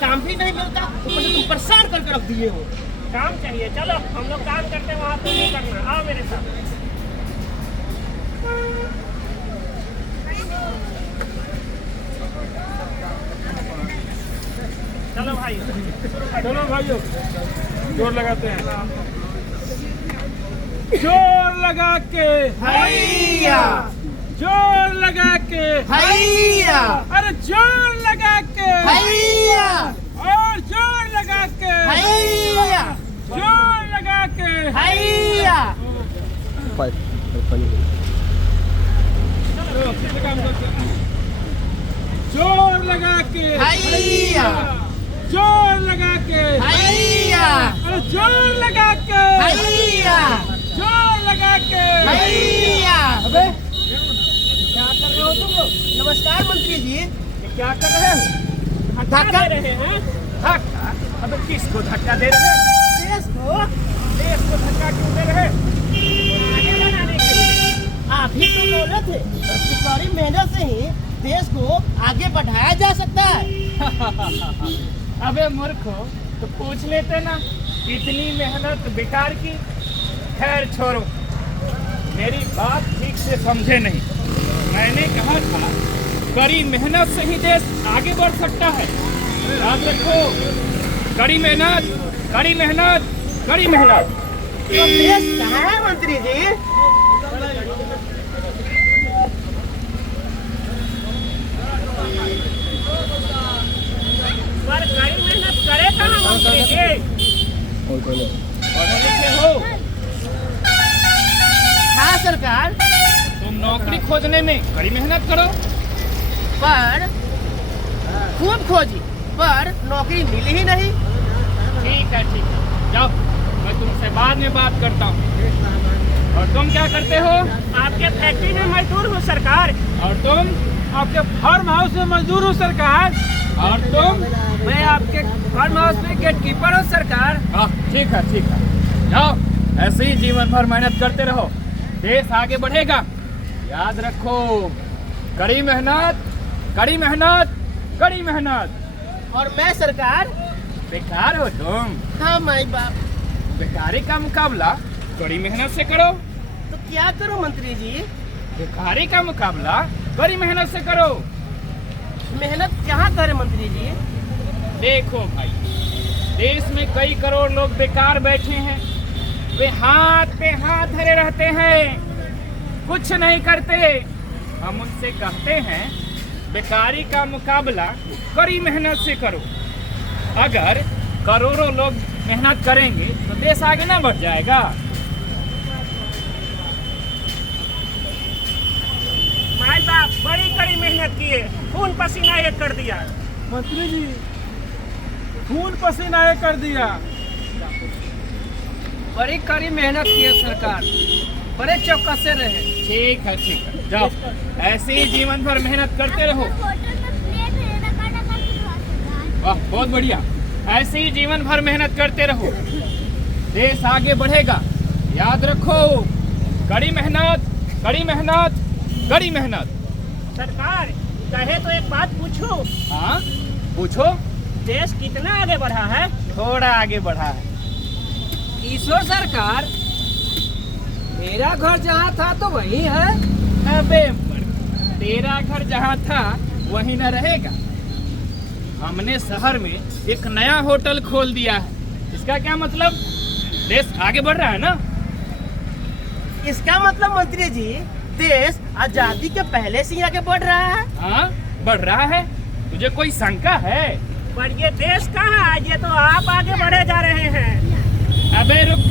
काम भी नहीं मिलता, ऊपर से तुम परेशान करके रख दिए हो। काम चाहिए, चलो हम लोग काम करते हैं, वहाँ तुम नहीं करना, आओ मेरे साथ। चलो भाई, चलो भाइयों, जोर लगाते हैं। जोर लगा के हैया जोर लगा के हैया अरे जोर लगा के हैया और जोर लगा के हैया जोर लगा के हैया। चलो, फिर से काम करते हैं। जोर लगा के हैया जोर लगा के हैया अरे जोर लगा के हैया जोर लगा के हैया। अबे क्या कर रहे हो तुम लोग? नमस्कार मंत्री जी। ये क्या कर रहे हो? धक्का दे रहे हैं। धक्का? अबे किसको धक्का दे रहे हैं? देश को देश को धक्का क्यों दे रहे हैं? आगे बढ़ाने के लिए। आप ही तो बोले थे कि कड़ी मेहनत से ही देश को आगे बढ़ाया जा सकता है। अबे मूर्खो, तो पूछ लेते ना, इतनी मेहनत बेकार की। खैर छोड़ो, मेरी बात ठीक से समझे नहीं। मैंने कहा था कड़ी मेहनत से ही देश आगे बढ़ सकता है। याद रखो, कड़ी मेहनत, कड़ी मेहनत, कड़ी मेहनत। तो देश कहाँ है मंत्री जी? पर कड़ी मेहनत करे कहाँ मंत्री जी? पढ़े लिखे हो, हाँ सरकार, तुम नौकरी खोजने में कड़ी मेहनत करो। पर खूब खोजी पर नौकरी मिली ही नहीं। ठीक है, जाओ, मैं तुमसे बाद में बात करता हूँ। और तुम क्या करते हो? आपके फैक्ट्री में मजदूर हूँ सरकार। और तुम? आपके फार्म हाउस में मजदूर हूँ सरकार। और तुम? मैं आपके फार्म हाउस में गेट कीपर हूँ सरकार। हाँ, ठीक है, जाओ, ऐसे ही जीवन भर मेहनत करते रहो, देश आगे बढ़ेगा। याद रखो, कड़ी मेहनत, कड़ी मेहनत, कड़ी मेहनत। और मैं सरकार? बेकार हो तुम। हाँ माई बाप। बेकारी का मुकाबला कड़ी मेहनत से करो। तो क्या करूँ मंत्री जी? बेकारी का मुकाबला कड़ी मेहनत से करो। मेहनत कहाँ करें मंत्री जी? देखो भाई, देश में कई करोड़ लोग बेकार बैठे हैं। वे हाथ पे हाथ धरे रहते हैं, कुछ नहीं करते। हम उनसे कहते हैं बेकारी का मुकाबला कड़ी मेहनत से करो। अगर करोड़ों लोग मेहनत करेंगे तो देश आगे ना बढ़ जाएगा। माई बाप बड़ी कड़ी मेहनत किए, खून पसीना एक कर दिया। मंत्री जी, खून पसीना एक कर दिया। बड़ी कड़ी मेहनत की है सरकार, बड़े चौकसे रहे। ठीक है, जाओ, ऐसे ही जीवन भर मेहनत करते रहो। वाह, बहुत बढ़िया। ऐसे ही जीवन भर मेहनत करते रहो, देश आगे बढ़ेगा। याद रखो, कड़ी मेहनत, कड़ी मेहनत, कड़ी मेहनत। सरकार कहे तो एक बात पूछूं? हाँ, पूछो। देश कितना आगे बढ़ा है? थोड़ा आगे बढ़ा है। ईश्वर सरकार, मेरा घर जहाँ था तो वही है। अबे मूर्ख, तेरा घर जहाँ था वहीं न रहेगा। हमने शहर में एक नया होटल खोल दिया है। इसका क्या मतलब? देश आगे बढ़ रहा है ना। इसका मतलब मंत्री जी, देश आजादी के पहले से ही आगे बढ़ रहा है। हाँ, बढ़ रहा है। तुझे कोई शंका है? पर ये देश कहाँ है? ये तो आप आगे बढ़े जा रहे हैं। अबे रुक,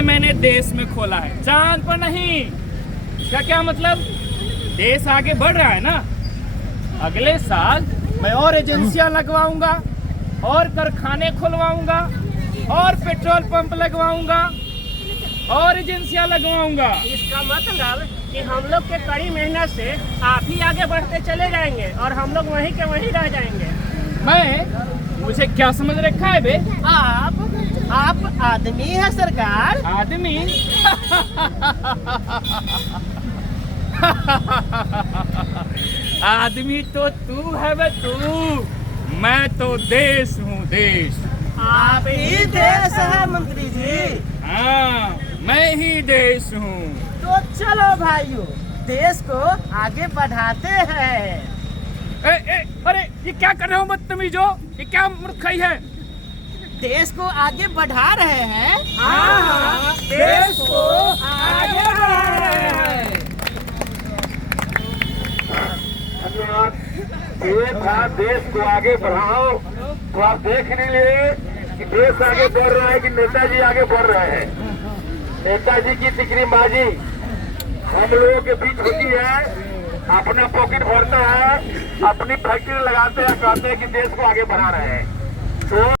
मैंने देश में खोला है, चांद पर नहीं। इसका क्या मतलब? देश आगे बढ़ रहा है ना। अगले साल मैं और एजेंसियां लगवाऊंगा, और कारखाने खुलवाऊंगा, और पेट्रोल पंप लगवाऊंगा, और एजेंसियां लगवाऊंगा। इसका मतलब कि हम लोग के कड़ी मेहनत से आप ही आगे बढ़ते चले जाएंगे और हम लोग वहीं के वहीं रह जाएंगे। मुझे क्या समझ रखा है बे? आप आदमी है सरकार। आदमी? आदमी तो तू है बे तू, मैं तो देश हूँ देश। आप ही देश है मंत्री जी। हाँ, मैं ही देश हूँ। तो चलो भाइयों, देश को आगे बढ़ाते हैं। अरे ये क्या कर रहे हो बदतमीजो, ये क्या मूर्खई है? देश को आगे बढ़ा रहे हैं। हाँ, देश को आगे बढ़ा रहे हैं। ये था देश को आगे बढ़ाओ, तो आप देख नहीं लिए कि देश आगे बढ़ रहा है कि नेताजी आगे बढ़ रहे हैं। नेताजी की तिकरीबाजी हम लोगों के बीच होती है, अपना पॉकेट भरता है, अपनी फैक्ट्री लगाते हैं, कहते हैं कि देश को आगे बढ़ा रहे हैं। तो